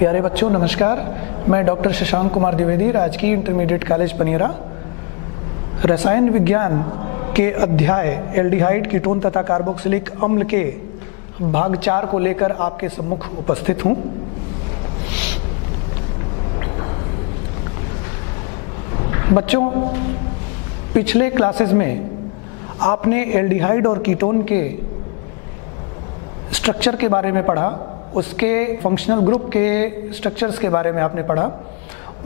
प्यारे बच्चों नमस्कार। मैं डॉक्टर शशांक कुमार द्विवेदी, राजकीय इंटरमीडिएट कॉलेज पनियरा, रसायन विज्ञान के अध्याय एल्डिहाइड, कीटोन तथा कार्बोक्सिलिक अम्ल के भाग 4 को लेकर आपके सम्मुख उपस्थित हूँ। बच्चों, पिछले क्लासेस में आपने एल्डिहाइड और कीटोन के स्ट्रक्चर के बारे में पढ़ा, उसके फंक्शनल ग्रुप के स्ट्रक्चर्स के बारे में आपने पढ़ा,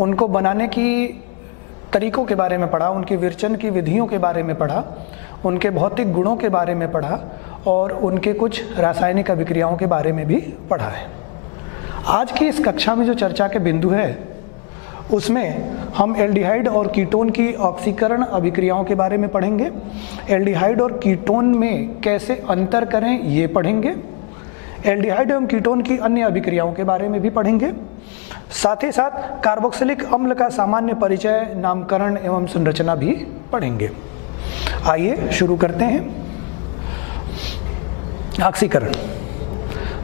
उनको बनाने की तरीकों के बारे में पढ़ा, उनकी विरचन की विधियों के बारे में पढ़ा, उनके भौतिक गुणों के बारे में पढ़ा और उनके कुछ रासायनिक अभिक्रियाओं के बारे में भी पढ़ा है। आज की इस कक्षा में जो चर्चा के बिंदु है उसमें हम एल्डिहाइड और कीटोन की ऑक्सीकरण अभिक्रियाओं के बारे में पढ़ेंगे। एल्डिहाइड और कीटोन में कैसे अंतर करें ये पढ़ेंगे। एल्डिहाइड एवं कीटोन की अन्य अभिक्रियाओं के बारे में भी पढ़ेंगे। साथ ही साथ कार्बोक्सिलिक अम्ल का सामान्य परिचय, नामकरण एवं संरचना भी पढ़ेंगे। आइए शुरू करते हैं। ऑक्सीकरण।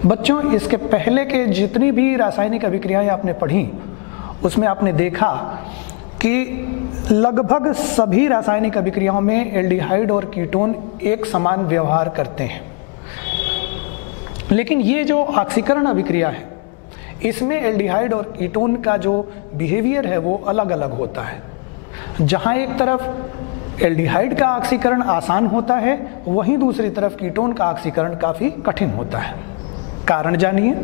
बच्चों, इसके पहले के जितनी भी रासायनिक अभिक्रियाएं आपने पढ़ी उसमें आपने देखा कि लगभग सभी रासायनिक अभिक्रियाओं में एल्डिहाइड और कीटोन एक समान व्यवहार करते हैं, लेकिन ये जो ऑक्सीकरण अभिक्रिया है इसमें एल्डिहाइड और कीटोन का जो बिहेवियर है वो अलग अलग होता है। जहाँ एक तरफ एल्डिहाइड का ऑक्सीकरण आसान होता है, वहीं दूसरी तरफ कीटोन का ऑक्सीकरण काफ़ी कठिन होता है। कारण जानिए।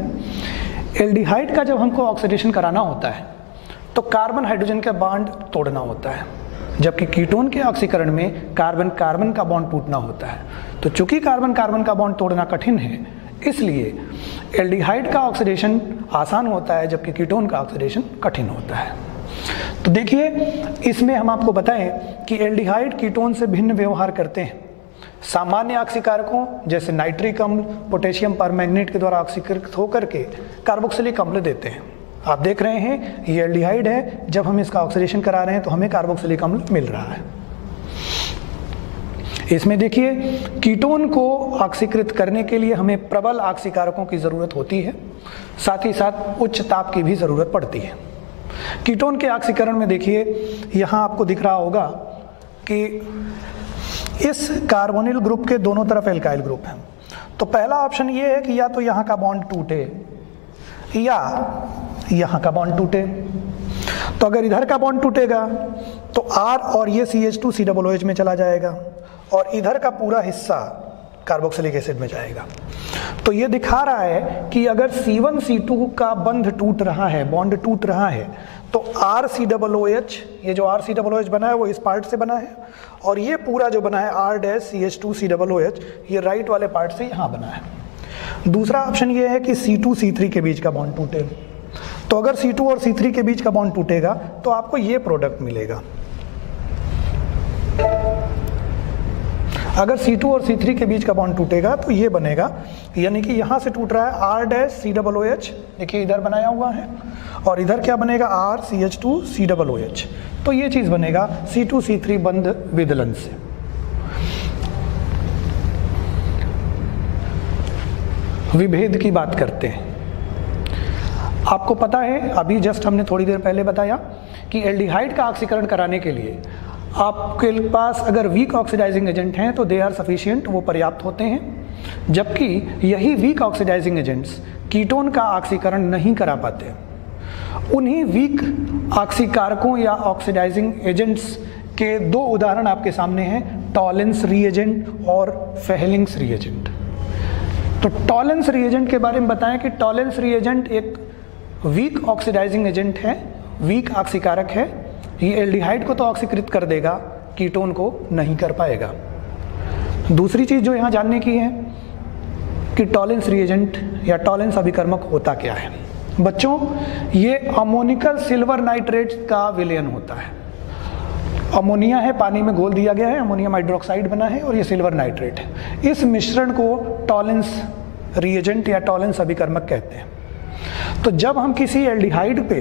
एल्डिहाइड का जब हमको ऑक्सीडेशन कराना होता है तो कार्बन हाइड्रोजन का बॉन्ड तोड़ना होता है, जबकि कीटोन के ऑक्सीकरण में कार्बन कार्बन का बॉन्ड टूटना होता है। तो चूंकि कार्बन कार्बन का बॉन्ड तोड़ना कठिन है, इसलिए एल्डिहाइड का ऑक्सीडेशन आसान होता है जबकि कीटोन का ऑक्सीडेशन कठिन होता है। तो देखिए, इसमें हम आपको बताएं कि एल्डिहाइड कीटोन से भिन्न व्यवहार करते हैं। सामान्य ऑक्सीकारकों जैसे नाइट्रिक अम्ल पोटेशियम परमैंगनेट के द्वारा ऑक्सीकृत होकर के कार्बोक्सिलिक अम्ल देते हैं। आप देख रहे हैं ये एल्डिहाइड है, जब हम इसका ऑक्सीडेशन करा रहे हैं तो हमें कार्बोक्सिलिक अम्ल मिल रहा है। इसमें देखिए, कीटोन को ऑक्सीकृत करने के लिए हमें प्रबल ऑक्सीकारकों की ज़रूरत होती है, साथ ही साथ उच्च ताप की भी ज़रूरत पड़ती है। कीटोन के ऑक्सीकरण में देखिए, यहाँ आपको दिख रहा होगा कि इस कार्बोनिल ग्रुप के दोनों तरफ एल्काइल ग्रुप हैं। तो पहला ऑप्शन ये है कि या तो यहाँ का बॉन्ड टूटे या यहाँ का बॉन्ड टूटे। तो अगर इधर का बॉन्ड टूटेगा तो R और ये CH2COOH में चला जाएगा और इधर का पूरा हिस्सा कार्बोक्सिलिक एसिड में जाएगा। तो ये दिखा रहा है कि अगर C1C2 का बंध टूट रहा है, बॉन्ड टूट रहा है, तो RCOOH, ये जो RCOOH बना है वो इस पार्ट से बना है, और ये पूरा जो बना है R-CH2COOH ये राइट वाले पार्ट से यहाँ बना है। दूसरा ऑप्शन ये है कि C2C3 के बीच का बॉन्ड टूटे। तो अगर C2 और C3 के बीच का बॉन्ड टूटेगा तो आपको ये प्रोडक्ट मिलेगा। अगर C2 और C3 के बीच का बॉन्ड टूटेगा तो ये बनेगा, यानी कि यहाँ से टूट रहा है R-COOH, देखिए इधर बनाया हुआ है, और इधर क्या बनेगा R-CH2COOH। तो ये चीज़ बनेगा C2C3 बंध विदलन से। विभेद की बात करते हैं। आपको पता है, अभी जस्ट हमने थोड़ी देर पहले बताया कि एल्डिहाइड का ऑक्सीकरण कराने के लिए आपके पास अगर वीक ऑक्सीडाइजिंग एजेंट हैं तो दे आर सफिशिएंट, वो पर्याप्त होते हैं, जबकि यही वीक ऑक्सीडाइजिंग एजेंट्स कीटोन का ऑक्सीकरण नहीं करा पाते। उन्हीं वीक ऑक्सीकारकों या ऑक्सीडाइजिंग एजेंट्स के दो उदाहरण आपके सामने हैं, टॉलेंस रीएजेंट और फेहलिंग्स रीएजेंट। तो टॉलेंस रीएजेंट के बारे में बताएं कि टॉलेंस रीएजेंट एक वीक ऑक्सीडाइजिंग एजेंट है, वीक ऑक्सीकारक है। ये एल्डिहाइड को तो ऑक्सीकृत कर देगा, कीटोन को नहीं कर पाएगा। दूसरी चीज़ जो यहाँ जानने की है कि टॉलेंस रीएजेंट या टॉलेंस अभिकर्मक होता क्या है। बच्चों, ये अमोनिकल सिल्वर नाइट्रेट का विलयन होता है। अमोनिया है, पानी में घोल दिया गया है, अमोनियम हाइड्रोक्साइड बना है, और ये सिल्वर नाइट्रेट है। इस मिश्रण को टॉलेंस रीएजेंट या टॉलेंस अभिकर्मक कहते हैं। तो जब हम किसी एल्डिहाइड पे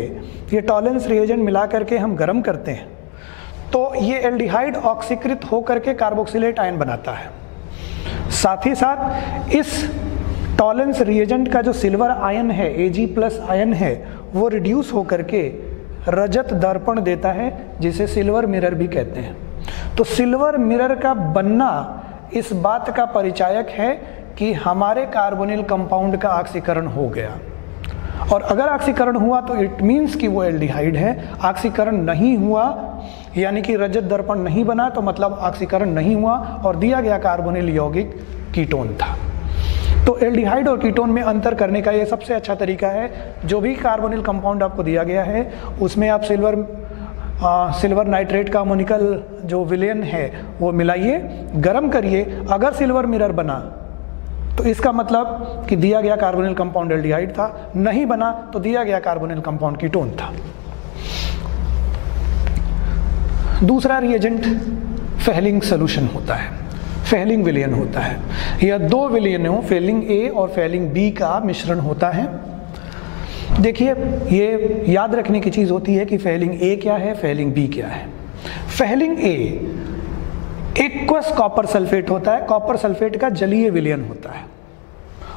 ये टॉलेंस रिएजेंट मिला करके हम गर्म करते हैं तो ये एल्डिहाइड ऑक्सीकृत होकर के कार्बोक्सिलेट आयन बनाता है। साथ ही साथ इस टॉलेंस रिएजेंट का जो सिल्वर आयन है, Ag+ आयन है, वो रिड्यूस होकर के रजत दर्पण देता है, जिसे सिल्वर मिरर भी कहते हैं। तो सिल्वर मिरर का बनना इस बात का परिचायक है कि हमारे कार्बोनिल कंपाउंड का ऑक्सीकरण हो गया, और अगर ऑक्सीकरण हुआ तो इट मीन्स कि वो एल्डिहाइड है। ऑक्सीकरण नहीं हुआ यानी कि रजत दर्पण नहीं बना, तो मतलब ऑक्सीकरण नहीं हुआ और दिया गया कार्बोनिल यौगिक कीटोन था। तो एल्डिहाइड और कीटोन में अंतर करने का ये सबसे अच्छा तरीका है। जो भी कार्बोनिल कंपाउंड आपको दिया गया है उसमें आप सिल्वर नाइट्रेट का अमोनिकल जो विलेन है वो मिलाइए, गर्म करिए। अगर सिल्वर मिरर बना तो इसका मतलब कि दिया गया कार्बोनिल कंपाउंड एल्डिहाइड था, नहीं बना तो दिया गया कार्बोनिल कंपाउंड कीटोन था। दूसरा रिएजेंट फेहलिंग सॉल्यूशन होता है, फेहलिंग विलेन होता है। यह दो विलेनों फेहलिंग ए और फेहलिंग बी का मिश्रण होता है। देखिए, ये याद रखने की चीज़ होती है कि फेहलिंग ए क्या है, फेहलिंग बी क्या है। फेहलिंग ए एक्वस कॉपर सल्फेट होता है, कॉपर सल्फेट का जलीय विलयन होता है।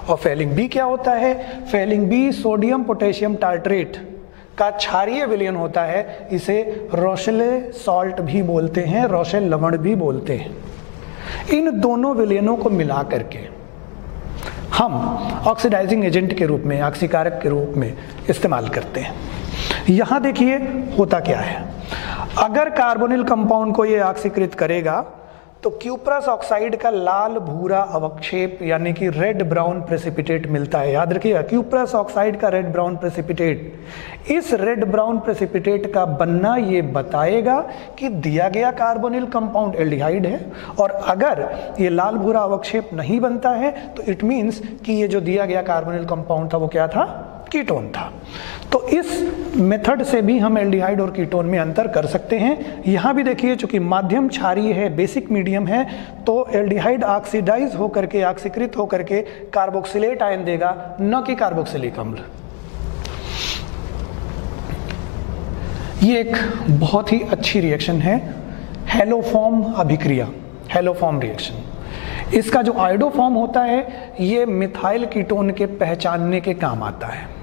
और फेहलिंग बी क्या होता है, Fehling B sodium potassium tartrate का क्षारीय विलयन होता है। इसे रोशेले सॉल्ट भी बोलते हैं, रोशेल लवण भी बोलते हैं। इन दोनों विलयनों को मिला करके हम ऑक्सीडाइजिंग एजेंट के रूप में, ऑक्सीकारक के रूप में इस्तेमाल करते हैं। यहाँ देखिए होता क्या है, अगर कार्बोनिल कंपाउंड को ये ऑक्सीकृत करेगा तो क्यूप्रस ऑक्साइड का लाल भूरा अवक्षेप यानी कि रेड ब्राउन प्रेसिपिटेट मिलता है। याद रखिएगा, क्यूप्रस ऑक्साइड का रेड ब्राउन प्रेसिपिटेट। इस रेड ब्राउन प्रेसिपिटेट का बनना ये बताएगा कि दिया गया कार्बोनिल कंपाउंड एल्डिहाइड है, और अगर ये लाल भूरा अवक्षेप नहीं बनता है तो इट मीन्स कि ये जो दिया गया कार्बोनिल कंपाउंड था वो क्या था, कीटोन था। तो इस मेथड से भी हम एल्डिहाइड और कीटोन में अंतर कर सकते हैं। यहाँ भी देखिए, चूंकि माध्यम क्षारीय है, बेसिक मीडियम है, तो एल्डिहाइड ऑक्सीडाइज होकर के, ऑक्सीकृत होकर के कार्बोक्सिलेट आयन देगा, न कि कार्बोक्सिलिक अम्ल। ये एक बहुत ही अच्छी रिएक्शन है, हेलोफॉर्म अभिक्रिया, हेलोफॉर्म रिएक्शन। इसका जो आयोडोफॉर्म होता है ये मिथाइल कीटोन के पहचानने के काम आता है।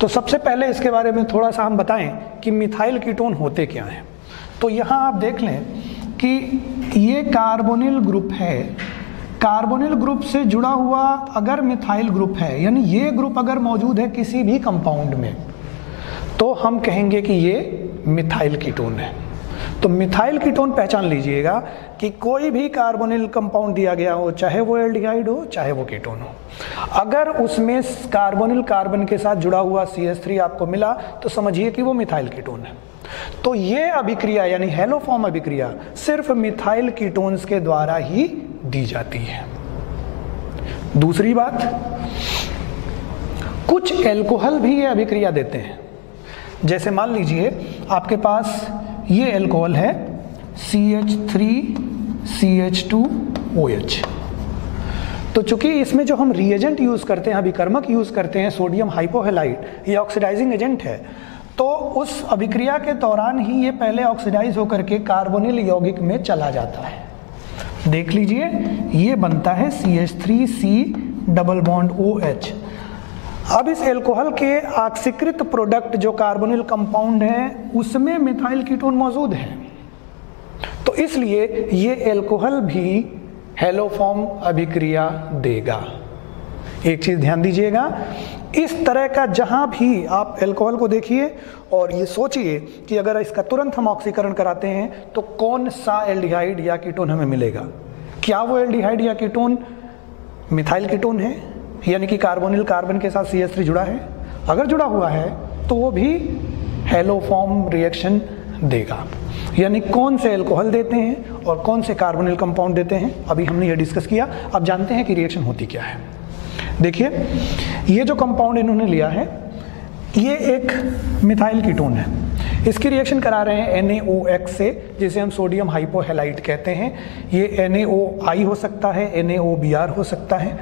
तो सबसे पहले इसके बारे में थोड़ा सा हम बताएं कि मिथाइल कीटोन होते क्या हैं। तो यहाँ आप देख लें कि ये कार्बोनिल ग्रुप है, कार्बोनिल ग्रुप से जुड़ा हुआ अगर मिथाइल ग्रुप है, यानी ये ग्रुप अगर मौजूद है किसी भी कंपाउंड में, तो हम कहेंगे कि ये मिथाइल कीटोन है। तो मिथाइल कीटोन पहचान लीजिएगा कि कोई भी कार्बोनिल कंपाउंड दिया गया हो, चाहे वो एल्डिहाइड हो चाहे वो कीटोन हो, अगर उसमें कार्बोनिल कार्बन के साथ जुड़ा हुआ CH3 आपको मिला तो समझिए कि वो मिथाइल कीटोन है। तो ये अभिक्रिया यानी हेलोफॉर्म अभिक्रिया सिर्फ मिथाइल कीटोन्स के द्वारा ही दी जाती है। दूसरी बात, कुछ एल्कोहल भी ये अभिक्रिया देते हैं। जैसे मान लीजिए आपके पास ये एल्कोहल है CH3CH2OH। तो चूंकि इसमें जो हम रिएजेंट यूज करते हैं, अभिकर्मक यूज करते हैं सोडियम हाइपोहेलाइड, ये ऑक्सीडाइजिंग एजेंट है, तो उस अभिक्रिया के दौरान ही ये पहले ऑक्सीडाइज होकर के कार्बोनिल यौगिक में चला जाता है। देख लीजिए, ये बनता है CH3C∼OH। अब इस एल्कोहल के ऑक्सीकृत प्रोडक्ट जो कार्बोनिल कंपाउंड है उसमें मिथाइल कीटोन मौजूद है, तो इसलिए ये एल्कोहल भी हेलोफॉर्म अभिक्रिया देगा। एक चीज ध्यान दीजिएगा, इस तरह का जहां भी आप एल्कोहल को देखिए और ये सोचिए कि अगर इसका तुरंत हम ऑक्सीकरण कराते हैं तो कौन सा एल्डिहाइड या कीटोन हमें मिलेगा। क्या वो एल्डिहाइड या कीटोन मिथाइल कीटोन है, यानी कि कार्बोनिल कार्बन के साथ CH3 जुड़ा है? अगर जुड़ा हुआ है तो वो भी हेलोफॉर्म रिएक्शन देगा। यानी कौन से एल्कोहल देते हैं और कौन से कार्बोनिल कंपाउंड देते हैं, अभी हमने ये डिस्कस किया। अब जानते हैं कि रिएक्शन होती क्या है। देखिए, ये जो कंपाउंड इन्होंने लिया है ये एक मिथाइल कीटोन है। इसकी रिएक्शन करा रहे हैं NaOX से, जिसे हम सोडियम हाइपोहेलाइट कहते हैं। ये NaOI हो सकता है, NaOBr हो सकता है।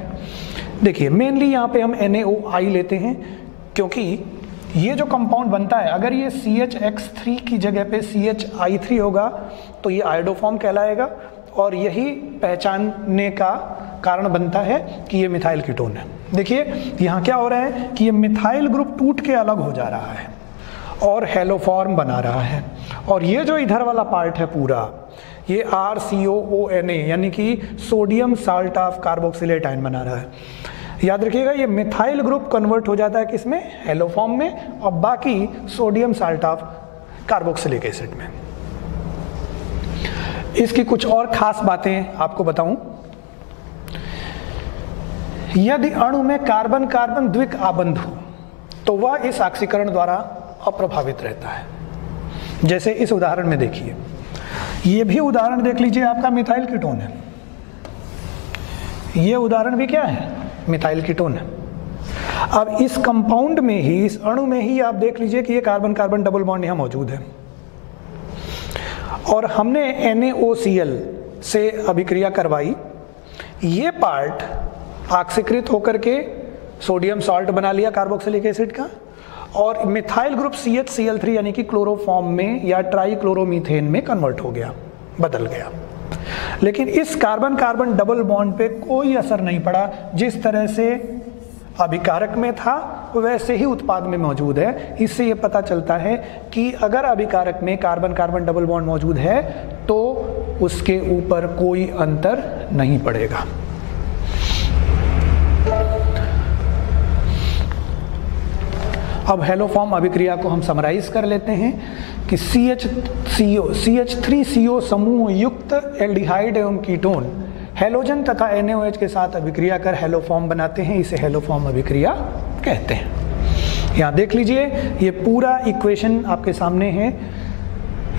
देखिए, मेनली यहाँ पे हम NaOI लेते हैं क्योंकि ये जो कंपाउंड बनता है, अगर ये CHX3 की जगह पे CHI3 होगा तो ये आयोडोफॉर्म कहलाएगा, और यही पहचानने का कारण बनता है कि ये मिथाइल कीटोन है। देखिए यहाँ क्या हो रहा है कि ये मिथाइल ग्रुप टूट के अलग हो जा रहा है और हेलोफॉर्म बना रहा है, और ये जो इधर वाला पार्ट है पूरा, ये RCOONA यानी कि sodium salt of carboxylate ion बना रहा है। याद रखिएगा ये मिथाइल ग्रुप कन्वर्ट हो जाता है किसमें, हेलोफॉर्म में, और बाकी sodium salt of carboxylic acid में। इसकी कुछ और खास बातें आपको बताऊं। यदि अणु में कार्बन कार्बन द्विक आबंध हो तो वह इस ऑक्सीकरण द्वारा अप्रभावित रहता है। जैसे इस उदाहरण में देखिए, ये भी उदाहरण देख लीजिए, आपका मिथाइल कीटोन है। ये उदाहरण भी क्या है, मिथाइल कीटोन है। अब इस कंपाउंड में ही, इस अणु में ही आप देख लीजिए कि ये कार्बन कार्बन डबल बॉन्ड यहाँ मौजूद है, और हमने NaOCl से अभिक्रिया करवाई। ये पार्ट ऑक्सीकृत होकर के सोडियम सॉल्ट बना लिया कार्बोक्सिलिक एसिड का, और मिथाइल ग्रुप CHCl3 यानी कि क्लोरोफॉर्म में या ट्राइक्लोरोमीथेन में कन्वर्ट हो गया, बदल गया। लेकिन इस कार्बन कार्बन डबल बॉन्ड पे कोई असर नहीं पड़ा। जिस तरह से अभिकारक में था वैसे ही उत्पाद में मौजूद है। इससे ये पता चलता है कि अगर अभिकारक में कार्बन कार्बन डबल बॉन्ड मौजूद है तो उसके ऊपर कोई अंतर नहीं पड़ेगा। अब हेलोफॉर्म अभिक्रिया को हम समराइज कर लेते हैं कि CH3CO समूह युक्त एल्डिहाइड एवं कीटोन हेलोजन तथा NaOH के साथ अभिक्रिया कर हेलोफॉर्म बनाते हैं। इसे हेलोफॉर्म अभिक्रिया कहते हैं। यहाँ देख लीजिए, ये पूरा इक्वेशन आपके सामने है।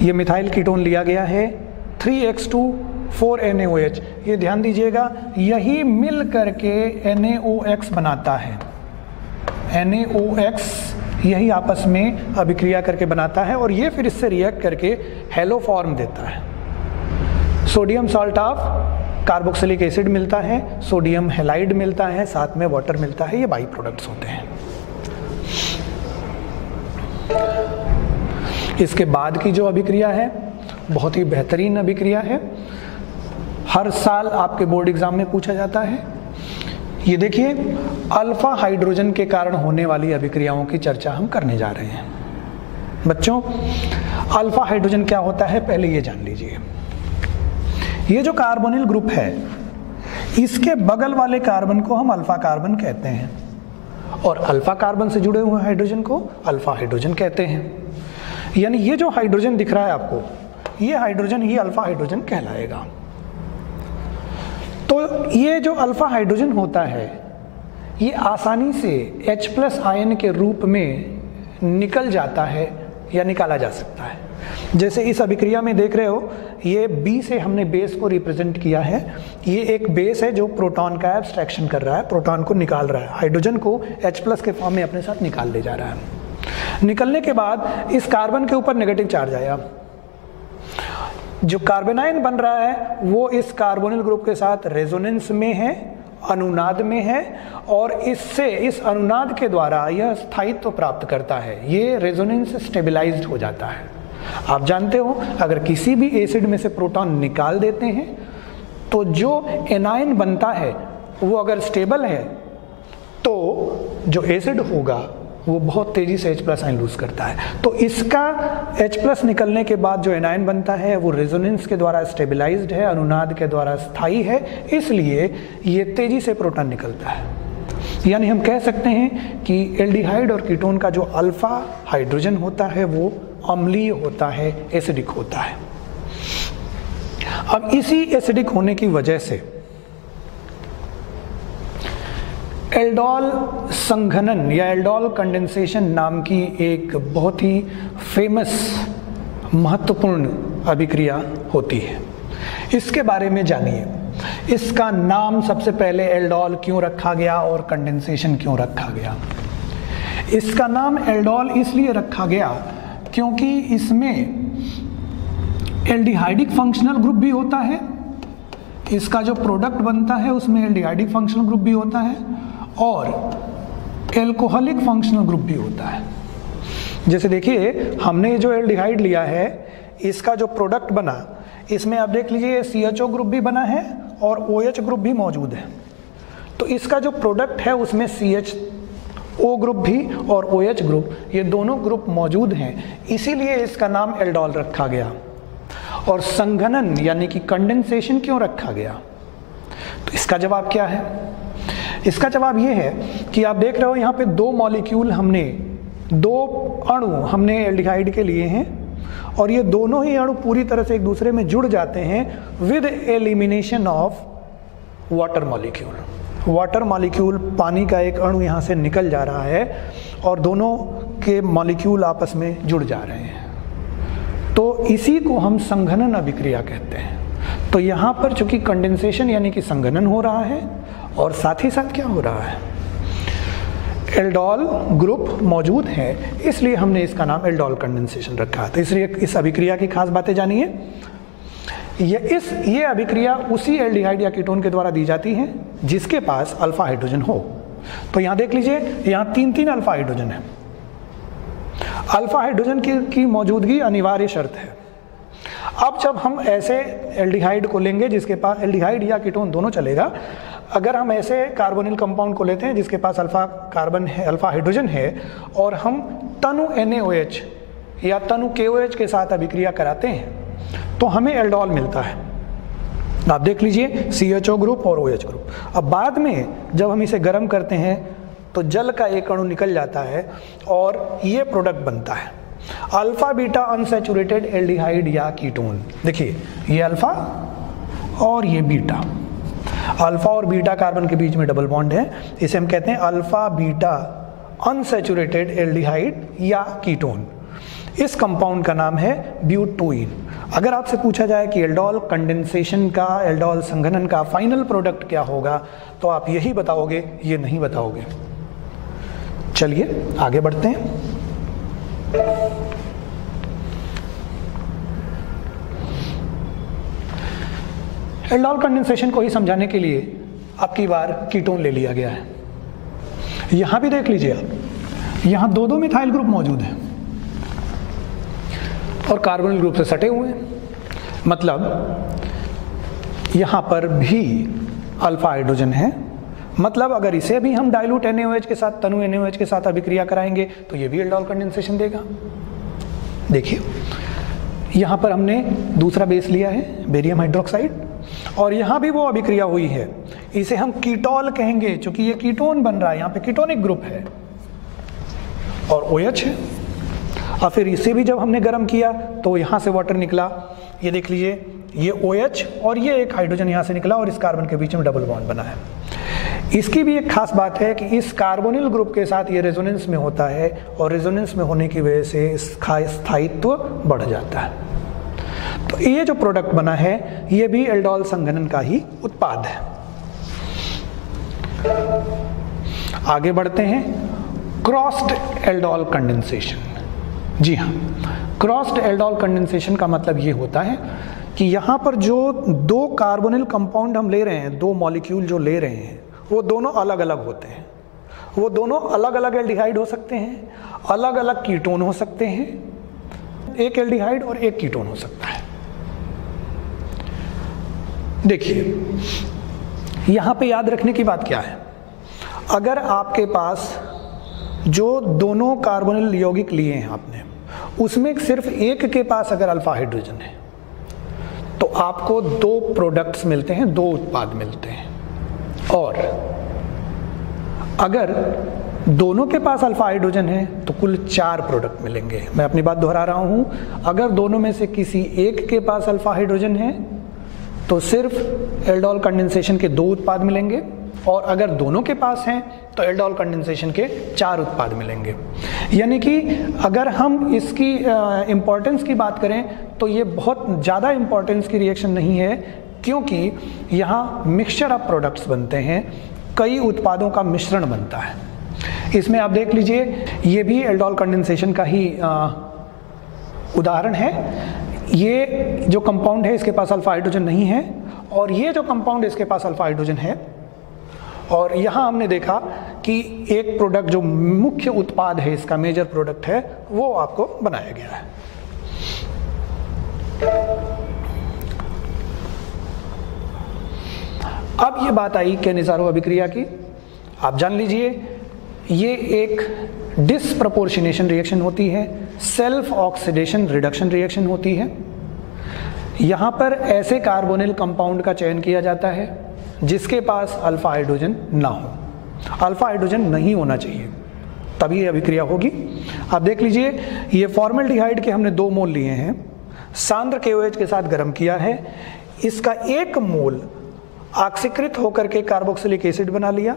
ये मिथाइल कीटोन लिया गया है 3x2 4NaOH। ये ध्यान दीजिएगा, यही मिल करके NaOX बनाता है। NaOX यही आपस में अभिक्रिया करके बनाता है, और ये फिर इससे रिएक्ट करके हेलोफॉर्म देता है। Sodium salt of carboxylic acid मिलता है, सोडियम हैलाइड मिलता है, साथ में वाटर मिलता है। ये बाई प्रोडक्ट्स होते हैं। इसके बाद की जो अभिक्रिया है बहुत ही बेहतरीन अभिक्रिया है, हर साल आपके बोर्ड एग्जाम में पूछा जाता है। ये देखिए, अल्फा हाइड्रोजन के कारण होने वाली अभिक्रियाओं की चर्चा हम करने जा रहे हैं। बच्चों, अल्फा हाइड्रोजन क्या होता है पहले ये जान लीजिए। ये जो कार्बोनिल ग्रुप है, इसके बगल वाले कार्बन को हम अल्फा कार्बन कहते हैं, और अल्फा कार्बन से जुड़े हुए हाइड्रोजन को अल्फा हाइड्रोजन कहते हैं। यानी ये जो हाइड्रोजन दिख रहा है आपको, ये हाइड्रोजन ही अल्फा हाइड्रोजन कहलाएगा। तो ये जो अल्फा हाइड्रोजन होता है, ये आसानी से H+ आयन के रूप में निकल जाता है या निकाला जा सकता है। जैसे इस अभिक्रिया में देख रहे हो, ये B से हमने बेस को रिप्रेजेंट किया है। ये एक बेस है जो प्रोटॉन का एब्स्ट्रैक्शन कर रहा है, प्रोटॉन को निकाल रहा है, हाइड्रोजन को H+ के फॉर्म में अपने साथ निकाल ले जा रहा है। निकलने के बाद इस कार्बन के ऊपर नेगेटिव चार्ज आया, जो कार्बेनाइन बन रहा है वो इस कार्बोनिल ग्रुप के साथ रेजोनेंस में है, अनुनाद में है, और इससे इस अनुनाद के द्वारा यह स्थायित्व प्राप्त करता है। ये रेजोनेंस स्टेबलाइज्ड हो जाता है। आप जानते हो, अगर किसी भी एसिड में से प्रोटॉन निकाल देते हैं तो जो एनायन बनता है वो अगर स्टेबल है तो जो एसिड होगा वो बहुत तेजी से H+ आयन लूज करता है। तो इसका H+ निकलने के बाद जो एनायन बनता है वो रेजोनेंस के द्वारा स्टेबलाइज्ड है, अनुनाद के द्वारा स्थायी है, इसलिए ये तेजी से प्रोटॉन निकलता है। यानी हम कह सकते हैं कि एल्डिहाइड और कीटोन का जो अल्फा हाइड्रोजन होता है वो अम्लीय होता है, एसिडिक होता है। अब इसी एसिडिक होने की वजह से एल्डोल संघनन या एल्डोल कंडेंसेशन नाम की एक बहुत ही फेमस महत्वपूर्ण अभिक्रिया होती है। इसके बारे में जानिए। इसका नाम सबसे पहले एल्डोल क्यों रखा गया और कंडेंसेशन क्यों रखा गया। इसका नाम एल्डोल इसलिए रखा गया क्योंकि इसमें एल्डिहाइडिक फंक्शनल ग्रुप भी होता है, इसका जो प्रोडक्ट बनता है उसमें एल्डिहाइडिक फंक्शनल ग्रुप भी होता है और एल्कोहलिक फंक्शनल ग्रुप भी होता है। जैसे देखिए, हमने जो एल्डिहाइड लिया है, इसका जो प्रोडक्ट बना, इसमें आप देख लीजिए CHO ग्रुप भी बना है और OH ग्रुप भी मौजूद है, तो इसका जो प्रोडक्ट है उसमें CHO ग्रुप भी और OH ग्रुप, ये दोनों ग्रुप मौजूद हैं, इसीलिए इसका नाम एल्डोल रखा गया। और संघनन यानी कि कंडेंसेशन क्यों रखा गया? तो इसका जवाब क्या है? इसका जवाब ये है कि आप देख रहे हो यहाँ पे दो मॉलिक्यूल हमने, दो अणु हमने एल्डिहाइड के लिए हैं, और ये दोनों ही अणु पूरी तरह से एक दूसरे में जुड़ जाते हैं with elimination of water molecule. Water molecule, पानी का एक अणु यहाँ से निकल जा रहा है और दोनों के मॉलिक्यूल आपस में जुड़ जा रहे हैं, तो इसी को हम संघनन अभिक्रिया कहते हैं। तो यहाँ पर चूंकि कंडेंसेशन यानी कि संघनन हो रहा है, और साथ ही साथ क्या हो रहा है, एल्डोल ग्रुप मौजूद है, इसलिए हमने इसका नाम एल्डोल कंडेंसेशन रखा। तो इसलिए इस अभिक्रिया की खास बातें जानिए। ये अभिक्रिया उसी एल्डिहाइड या कीटोन के द्वारा दी जाती है जिसके पास अल्फा हाइड्रोजन हो। तो यहाँ देख लीजिए, यहाँ 3 अल्फा हाइड्रोजन है। अल्फा हाइड्रोजन की मौजूदगी अनिवार्य शर्त है। अब जब हम ऐसे एल्डिहाइड को लेंगे जिसके पास, एल्डिहाइड या कीटोन दोनों चलेगा, अगर हम ऐसे कार्बोनिल कंपाउंड को लेते हैं जिसके पास अल्फा कार्बन है, अल्फा हाइड्रोजन है, और हम तनु NaOH या तनु KOH के साथ अभिक्रिया कराते हैं तो हमें एल्डोल मिलता है। आप देख लीजिए, CHO ग्रुप और OH ग्रुप। अब बाद में जब हम इसे गर्म करते हैं तो जल का एक अणु निकल जाता है और ये प्रोडक्ट बनता है अल्फा बीटा अनसैचुरेटेड एल्डिहाइड या कीटोन। देखिए, ये अल्फा और ये बीटा, अल्फा और बीटा कार्बन के बीच में डबल बॉन्ड है, इसे हम कहते हैं अल्फा बीटा अनसैचुरेटेड एल्डिहाइड या कीटोन। इस कंपाउंड का नाम है ब्यूटोइन। अगर आपसे पूछा जाए कि एल्डोल कंडेंसेशन का, एल्डोल संघनन का फाइनल प्रोडक्ट क्या होगा, तो आप यही बताओगे, ये नहीं बताओगे। चलिए आगे बढ़ते हैं। एल्डोल कंडेंसेशन को ही समझाने के लिए अब की बार कीटोन ले लिया गया है। यहां भी देख लीजिए आप, यहां दो मिथाइल ग्रुप मौजूद हैं और कार्बोनिल ग्रुप से सटे हुए हैं, मतलब यहां पर भी अल्फा हाइड्रोजन है। मतलब अगर इसे भी हम डाइल्यूट NaOH के साथ, तनु NaOH के साथ अभिक्रिया कराएंगे तो ये भी एल्डोल कंडेंसेशन देगा। देखिए, यहां पर हमने दूसरा बेस लिया है, बेरियम हाइड्रोक्साइड, और यहां भी वो अभिक्रिया हुई है। इसे हम कीटोल कहेंगे क्योंकि ये कीटोन बन रहा है, यहां पे कीटोनिक ग्रुप है और OH है। और फिर इसे भी जब हमने गर्म किया तो यहाँ से वाटर निकला, ये देख लीजिए, ये OH और ये एक हाइड्रोजन यहाँ से निकला और इस कार्बन के बीच में डबल बॉन्ड बना है। इसकी भी एक खास बात है कि इस कार्बोनिल ग्रुप के साथ ये रेजोनेंस में होता है और रेजोनेंस में होने की वजह से इसका स्थायित्व बढ़ जाता है। तो ये जो प्रोडक्ट बना है ये भी एल्डोल संघनन का ही उत्पाद है। आगे बढ़ते हैं, क्रॉस्ड एल्डोल कंडेंसेशन। जी हाँ, क्रॉस्ड एल्डोल कंडेंसेशन का मतलब ये होता है कि यहाँ पर जो दो कार्बोनिल कंपाउंड हम ले रहे हैं, दो मॉलिक्यूल जो ले रहे हैं, वो दोनों अलग अलग होते हैं। वो दोनों अलग अलग एल्डिहाइड हो सकते हैं, अलग अलग कीटोन हो सकते हैं, एक एल्डिहाइड और एक कीटोन हो सकता है। देखिए, यहाँ पे याद रखने की बात क्या है, अगर आपके पास जो दोनों कार्बोनिल यौगिक लिए हैं आपने, उसमें सिर्फ एक के पास अगर अल्फा हाइड्रोजन है तो आपको दो प्रोडक्ट्स मिलते हैं, दो उत्पाद मिलते हैं। और अगर दोनों के पास अल्फा हाइड्रोजन है तो कुल 4 प्रोडक्ट मिलेंगे। मैं अपनी बात दोहरा रहा हूं, अगर दोनों में से किसी एक के पास अल्फा हाइड्रोजन है तो सिर्फ एल्डोल कंडेंसेशन के 2 उत्पाद मिलेंगे, और अगर दोनों के पास हैं तो एल्डोल कंडेंसेशन के 4 उत्पाद मिलेंगे। यानी कि अगर हम इसकी इम्पोर्टेंस की बात करें तो ये बहुत ज़्यादा इम्पोर्टेंस की रिएक्शन नहीं है, क्योंकि यहाँ मिक्सचर ऑफ प्रोडक्ट्स बनते हैं, कई उत्पादों का मिश्रण बनता है। इसमें आप देख लीजिए, ये भी एल्डोल कंडेंसेशन का ही उदाहरण है। ये जो कंपाउंड है इसके पास अल्फा हाइड्रोजन नहीं है, और ये जो कंपाउंड इसके पास अल्फा हाइड्रोजन है, और यहाँ हमने देखा कि एक प्रोडक्ट जो मुख्य उत्पाद है, इसका मेजर प्रोडक्ट है, वो आपको बनाया गया है। अब ये बात आई कैनिज़ारो अभिक्रिया की। आप जान लीजिए ये एक डिसप्रपोर्शनेशन रिएक्शन होती है, सेल्फ ऑक्सीडेशन रिडक्शन रिएक्शन होती है। यहाँ पर ऐसे कार्बोनिल कंपाउंड का चयन किया जाता है जिसके पास अल्फा हाइड्रोजन ना हो। अल्फा हाइड्रोजन नहीं होना चाहिए, तभी ये अभिक्रिया होगी। आप देख लीजिए ये फॉर्मल्डिहाइड के हमने 2 मोल लिए हैं, सांद्र KOH के साथ गर्म किया है, इसका 1 मोल ऑक्सीकृत होकर के कार्बोक्सिलिक एसिड बना लिया,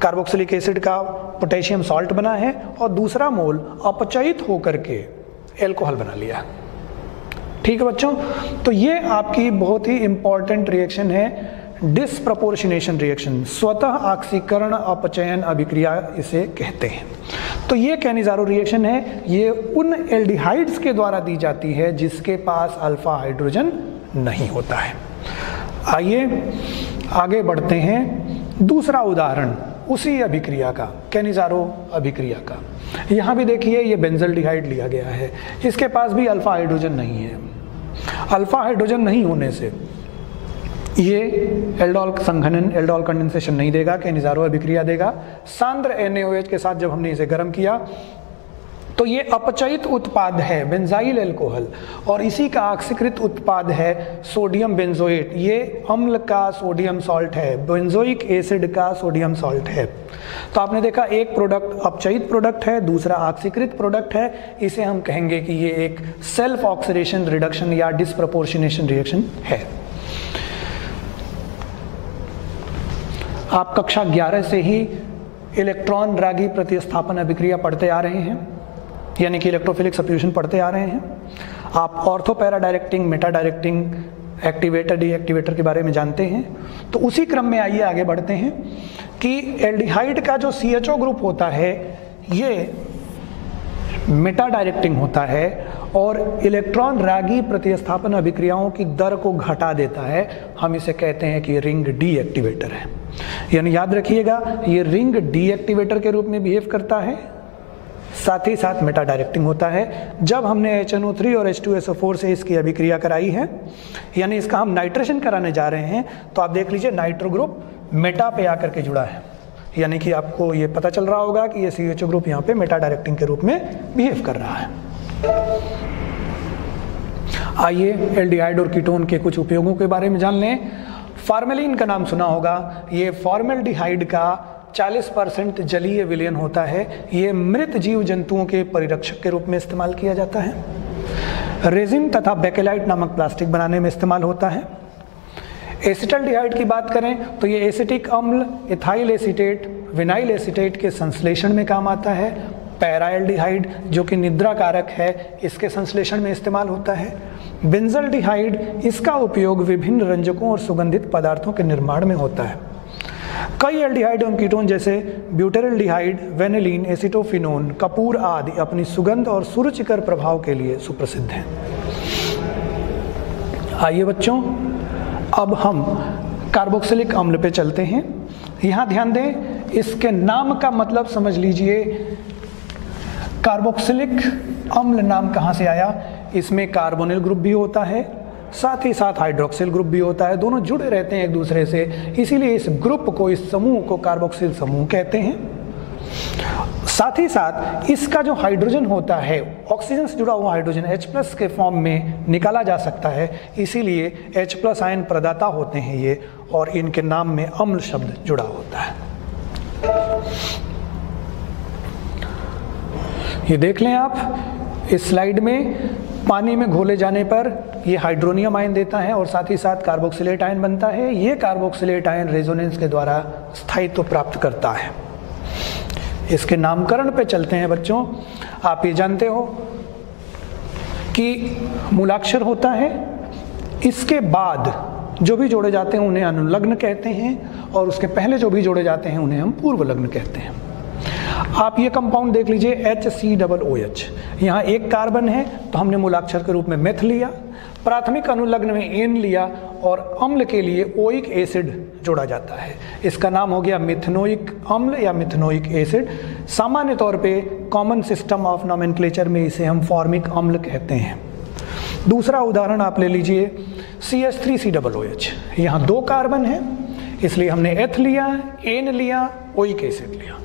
कार्बोक्सिलिक एसिड का पोटेशियम सॉल्ट बना है, और दूसरा मोल अपचयित होकर के एल्कोहल बना लिया। ठीक है बच्चों, तो ये आपकी बहुत ही इंपॉर्टेंट रिएक्शन है, डिसप्रपोर्शनेशन रिएक्शन, स्वतः ऑक्सीकरण अपचयन अभिक्रिया इसे कहते हैं। तो ये कैनिज़ारो रिएक्शन है, ये उन एल्डिहाइड्स के द्वारा दी जाती है जिसके पास अल्फा हाइड्रोजन नहीं होता है। आइए आगे बढ़ते हैं, दूसरा उदाहरण उसी अभिक्रिया का, कैनिज़ारो अभिक्रिया का। यहाँ भी देखिए ये बेंजल्डिहाइड लिया गया है, इसके पास भी अल्फा हाइड्रोजन नहीं है। अल्फा हाइड्रोजन नहीं होने से ये एल्डोल संघनन, एल्डोल कंडेंसेशन नहीं देगा, कैनिज़ारो अभिक्रिया देगा। सांद्र NaOH के साथ जब हमने इसे गर्म किया तो ये अपचयित उत्पाद है बेंजाइल अल्कोहल, और इसी का ऑक्सीकृत उत्पाद है सोडियम बेंजोएट। ये अम्ल का सोडियम सॉल्ट है, बेंजोइक एसिड का सोडियम सॉल्ट है। तो आपने देखा एक प्रोडक्ट अपचयित प्रोडक्ट है, दूसरा ऑक्सीकृत प्रोडक्ट है। इसे हम कहेंगे कि ये एक सेल्फ ऑक्सीडेशन रिडक्शन या डिसप्रपोर्शनेशन रिएक्शन है। आप कक्षा 11 से ही इलेक्ट्रॉन रागी प्रतिस्थापन अभिक्रिया पढ़ते आ रहे हैं, यानी कि इलेक्ट्रोफिलिक सब्स्टिट्यूशन पढ़ते आ रहे हैं। आप ortho para directing, meta directing, activator, deactivator के बारे में जानते हैं। तो उसी क्रम में आइए आगे बढ़ते हैं कि एल्डिहाइड का जो CHO ग्रुप होता है ये मेटा डायरेक्टिंग होता है और इलेक्ट्रॉन रागी प्रतिस्थापन अभिक्रियाओं की दर को घटा देता है। हम इसे कहते हैं कि ये रिंग डीएक्टिवेटर है, यानी याद रखिएगा ये रिंग डीएक्टिवेटर के रूप में बिहेव करता है, साथ ही साथ मेटा डायरेक्टिंग होता है। जब हमने HNO3 और H2SO4 से इसकी अभिक्रिया कराई है, यानी इसका हम नाइट्रेशन कराने जा रहे हैं, तो आप देख लीजिए नाइट्रो ग्रुप मेटा पे आकर के जुड़ा है, यानी कि आपको ये पता चल रहा होगा कि ये CHO ग्रुप यहाँ पे मेटा डायरेक्टिंग के रूप में बिहेव कर रहा है। आइए एल्डिहाइड और कीटोन के कुछ उपयोगों के बारे में जान लें। फार्मेलिन का नाम सुना होगा, ये फॉर्मेल्डिहाइड का 40% जलीय विलयन होता है। ये मृत जीव जंतुओं के परिरक्षक के रूप में इस्तेमाल किया जाता है। रेजिन तथा बेकेलाइट नामक प्लास्टिक बनाने में इस्तेमाल होता है। एसिटल्डिहाइड की बात करें तो ये एसिटिक अम्ल, इथाइल एसीटेट, विनाइल एसीटेट के संश्लेषण में काम आता है। पैराएल्डिहाइड जो कि निद्रा कारक है, इसके संश्लेषण में इस्तेमाल होता है। बेंजल्डिहाइड, इसका उपयोग विभिन्न रंजकों और सुगंधित पदार्थों के निर्माण में होता है। कई एल्डिहाइड एवं कीटोन जैसे ब्यूटेरल्डिहाइड, वेनिलीन, एसिटोफिनोन, कपूर आदि अपनी सुगंध और सुरुचिकर प्रभाव के लिए सुप्रसिद्ध हैं। आइए बच्चों, अब हम कार्बोक्सिलिक अम्ल पे चलते हैं। यहाँ ध्यान दें, इसके नाम का मतलब समझ लीजिए। कार्बोक्सिलिक अम्ल नाम कहाँ से आया? इसमें कार्बोनिल ग्रुप भी होता है, साथ ही साथ हाइड्रोक्सिल ग्रुप भी होता है, दोनों जुड़े रहते हैं एक दूसरे से, इसीलिए इस ग्रुप को, इस समूह को कार्बोक्सिल समूह कहते हैं। साथ ही साथ इसका जो हाइड्रोजन होता है, ऑक्सीजन से जुड़ा हुआ हाइड्रोजन H+ के फॉर्म में निकाला जा सकता है, इसीलिए H+ आयन प्रदाता होते हैं ये, और इनके नाम में अम्ल शब्द जुड़ा होता है। ये देख लें आप इस स्लाइड में, पानी में घोले जाने पर ये हाइड्रोनियम आयन देता है और साथ ही साथ कार्बोक्सिलेट आयन बनता है। ये कार्बोक्सिलेट आयन रेजोनेंस के द्वारा स्थायित्व प्राप्त करता है। इसके नामकरण पे चलते हैं बच्चों। आप ये जानते हो कि मूलाक्षर होता है, इसके बाद जो भी जोड़े जाते हैं उन्हें अनुलग्न कहते हैं, और उसके पहले जो भी जोड़े जाते हैं उन्हें हम पूर्वलग्न कहते हैं। आप ये कंपाउंड देख लीजिए HCOOH, यहाँ एक कार्बन है तो हमने मूलाक्षर के रूप में मेथ लिया, प्राथमिक अनुलग्न में एन लिया, और अम्ल के लिए ओइक एसिड जोड़ा जाता है। इसका नाम हो गया मिथनोइक अम्ल या मिथनोइक एसिड। सामान्य तौर पे कॉमन सिस्टम ऑफ नोमेनक्लेचर में इसे हम फॉर्मिक अम्ल कहते हैं। दूसरा उदाहरण आप ले लीजिए CH3COOH। यहाँ 2 कार्बन है, इसलिए हमने एथ लिया, एन लिया, ओइक एसिड लिया।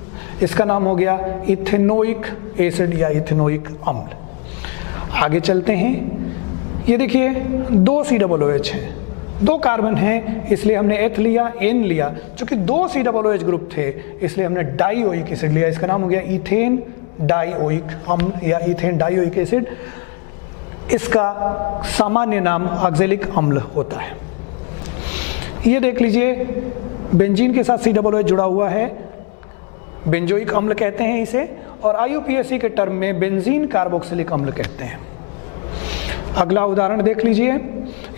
इसका नाम हो गया इथेनोइक एसिड या इथेनोइक अम्ल। आगे चलते हैं, ये देखिए 2 COOH है, 2 कार्बन है, इसलिए हमने एथ लिया, एन लिया। चूंकि 2 COOH ग्रुप थे इसलिए हमने डाइओइक एसिड लिया। इसका नाम हो गया इथेन डाइओइक अम्ल या इथेन डाइओइक एसिड। इसका सामान्य नाम ऑक्जेलिक अम्ल होता है। ये देख लीजिए बेंजीन के साथ COOH जुड़ा हुआ है, बेंजोइक अम्ल कहते हैं इसे, और IUPAC के टर्म में बेंजीन कार्बोक्सिलिक अम्ल कहते हैं। अगला उदाहरण देख लीजिए,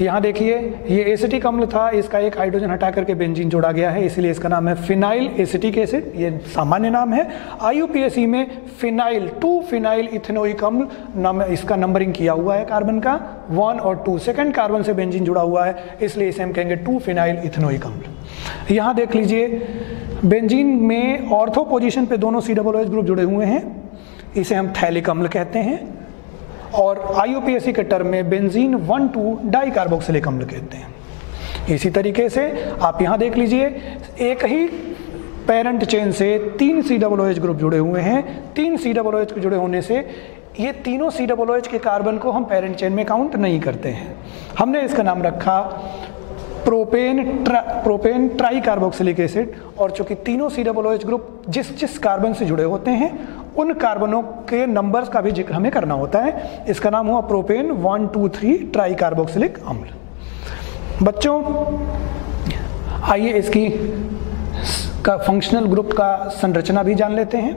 यहाँ देखिए ये एसिटिक अम्ल था, इसका एक हाइड्रोजन हटा करके बेंजीन जोड़ा गया है, इसलिए इसका नाम है फिनाइल एसिटिक एसिड, ये सामान्य नाम है। IUPAC में फिनाइल 2 फिनाइल इथेनोइक अम्ल नाम, इसका नंबरिंग किया हुआ है कार्बन का 1 और 2, सेकंड कार्बन से बेंजीन जुड़ा हुआ है, इसलिए इसे हम कहेंगे 2 फिनाइल इथेनोइक अम्ल। यहाँ देख लीजिए बेंजीन में ऑर्थो पोजीशन पे दोनों COOH ग्रुप जुड़े हुए हैं, इसे हम थैलिक अम्ल कहते हैं, और IUPAC के टर्म में बेंजीन 1,2 डाई कार्बोक्सिलिक अम्ल कहते हैं। इसी तरीके से आप यहाँ देख लीजिए एक ही पेरेंट चेन से 3 COOH ग्रुप जुड़े हुए हैं। 3 COOH के जुड़े होने से ये तीनों COOH के कार्बन को हम पेरेंट चेन में काउंट नहीं करते हैं। हमने इसका नाम रखा प्रोपेन ट्राई कार्बोक्सिलिक एसिड, और चूंकि तीनों COOH ग्रुप जिस कार्बन से जुड़े होते हैं उन कार्बनों के नंबर्स का भी जिक्र हमें करना होता है। इसका नाम हुआ प्रोपेन 1, 2, 3 ट्राई कार्बोक्सिलिक अम्ल। बच्चों आइए इसकी का फंक्शनल ग्रुप का संरचना भी जान लेते हैं।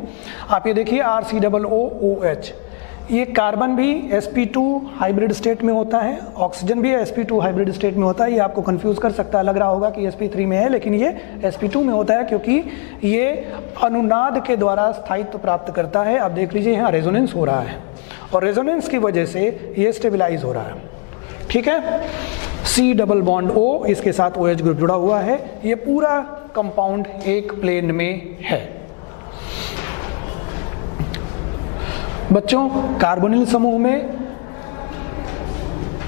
आप ये देखिए RCOOH, ये कार्बन भी sp2 हाइब्रिड स्टेट में होता है, ऑक्सीजन भी sp2 हाइब्रिड स्टेट में होता है। ये आपको कंफ्यूज कर सकता है, लग रहा होगा कि sp3 में है, लेकिन ये sp2 में होता है क्योंकि ये अनुनाद के द्वारा स्थायित्व प्राप्त करता है। अब देख लीजिए यहाँ रेजोनेंस हो रहा है और रेजोनेंस की वजह से ये स्टेबलाइज हो रहा है, ठीक है। C डबल बॉन्ड O, इसके साथ OH ग्रुप जुड़ा हुआ है। ये पूरा कंपाउंड एक प्लेन में है। बच्चों कार्बोनिल समूह में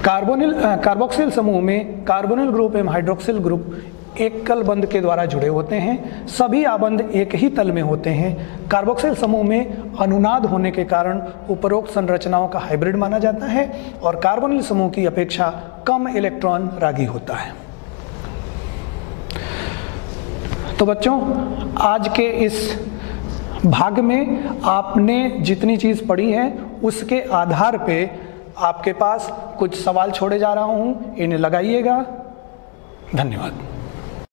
कार्बोक्सिल समूह में कार्बोनिल ग्रुप एवं हाइड्रोक्सिल ग्रुप एकल बंध के द्वारा जुड़े होते हैं। सभी आबंध एक ही तल में होते हैं। कार्बोक्सिल समूह में अनुनाद होने के कारण उपरोक्त संरचनाओं का हाइब्रिड माना जाता है और कार्बोनिल समूह की अपेक्षा कम इलेक्ट्रॉन रागी होता है। तो बच्चों आज के इस भाग में आपने जितनी चीज पढ़ी है उसके आधार पे आपके पास कुछ सवाल छोड़े जा रहा हूं, इन्हें लगाइएगा। धन्यवाद।